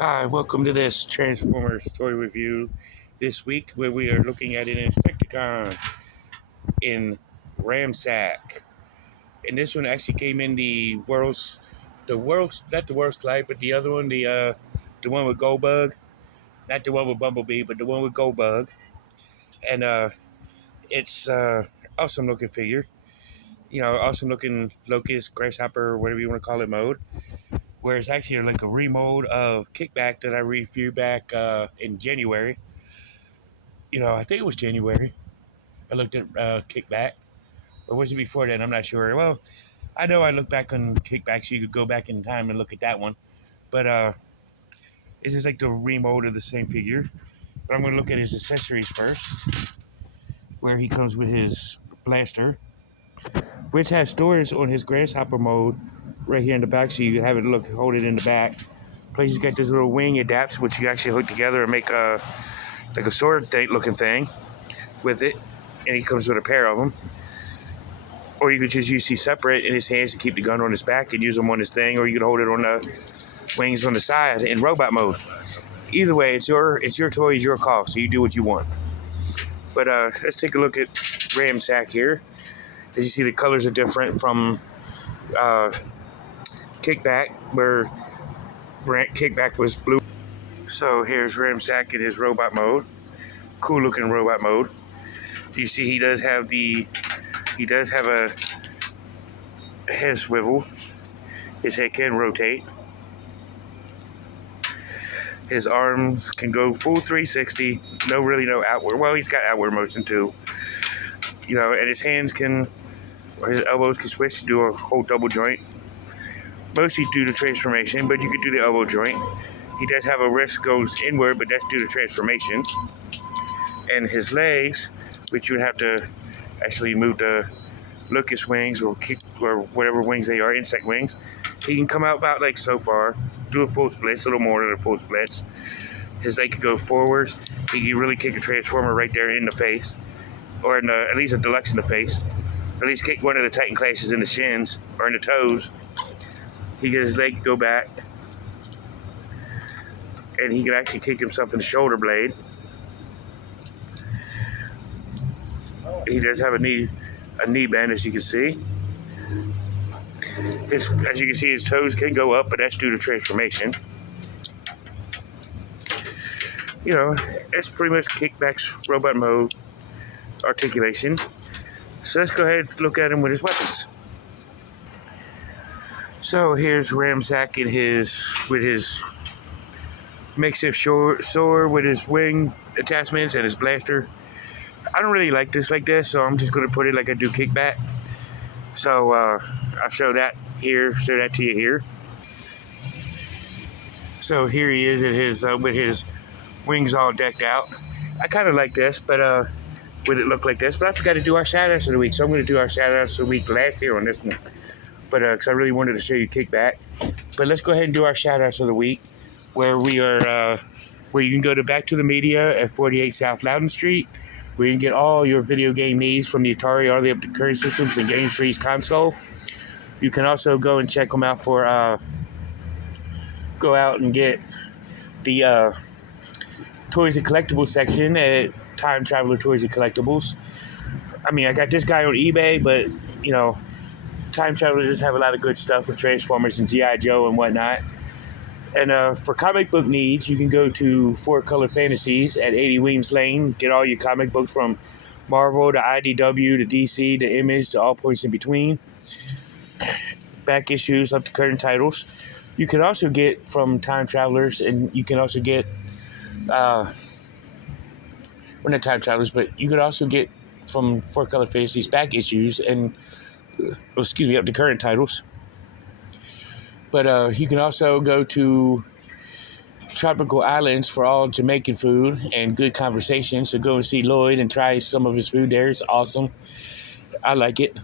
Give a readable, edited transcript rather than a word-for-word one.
Hi, welcome to this Transformer story review this week where we are looking at an Insecticon in Ransack. And this one actually came in not the world's collide, but the other one, the one with Goldbug. Not the one with Bumblebee, but the one with Goldbug. And it's awesome looking figure. Awesome looking locust, grasshopper, whatever you want to call it mode. Where it's actually like a remold of Kickback that I reviewed back in January. I think it was January. I looked at Kickback, or was it before then? I'm not sure. Well, I know I looked back on Kickback, so you could go back in time and look at that one. But this is like the remold of the same figure. But I'm going to look at his accessories first, where he comes with his blaster, which has storage on his grasshopper mode right here in the back, so you can have it hold it in the back. Plus, he's got this little wing adapts, which you actually hook together and make like a sword looking thing with it. And he comes with a pair of them. Or you could just use these separate in his hands to keep the gun on his back and use them on his thing, or you could hold it on the wings on the side in robot mode. Either way, it's your toy, it's your call, so you do what you want. But let's take a look at Ransack here. As you see, the colors are different from Kickback, where Kickback was blue. So here's Ransack in his robot mode. Cool looking robot mode. You see he does have a head swivel. His head can rotate. His arms can go full 360. No outward. Well, he's got outward motion too. And his his elbows can switch to do a whole double joint. Mostly due to transformation, but you could do the elbow joint. He does have a wrist goes inward, but that's due to transformation. And his legs, which you would have to actually move the locust wings or whatever wings they are, insect wings. He can come out about like so far, do a full splits, a little more than a full splits. His leg can go forwards. He can really kick a transformer right there in the face, or at least a deluxe in the face. At least kick one of the Titan classes in the shins or in the toes. He get his leg go back, and he can actually kick himself in the shoulder blade. He does have a knee bend, as you can see. As you can see, his toes can go up, but that's due to transformation. That's pretty much Kickback's robot mode articulation. So let's go ahead and look at him with his weapons. So here's Ransack with his makeshift sword with his wing attachments and his blaster. I don't really like this like this, so I'm just going to put it like I do Kickback. So I'll show that to you here. So here he is with his wings all decked out. I kind of like this, but with it look like this. But I forgot to do our shout-outs of the week, so I'm going to do our shout-outs of the week last year on this one. But because I really wanted to show you Kickback. But let's go ahead and do our shout-outs of the week, where we are, where you can go to Back to the Media at 48 South Loudon Street, where you can get all your video game needs from the Atari all the way up to current systems and Game Freeze console. You can also go and check them out for go out and get the Toys and Collectibles section at Time Traveler Toys and Collectibles. I mean, I got this guy on eBay, but Time Traveler does have a lot of good stuff with Transformers and G.I. Joe and whatnot. And for comic book needs, you can go to Four Color Fantasies at 80 Weems Lane. Get all your comic books from Marvel to IDW to DC to Image to all points in between. Back issues up to current titles. You can also get from Time Travelers, and you can also get, well, not Time Travelers, but you could also get from Four Color Fantasies back issues and, up to current titles. But you can also go to Tropical Islands for all Jamaican food and good conversation. So go and see Lloyd and try some of his food there. It's awesome. I like it.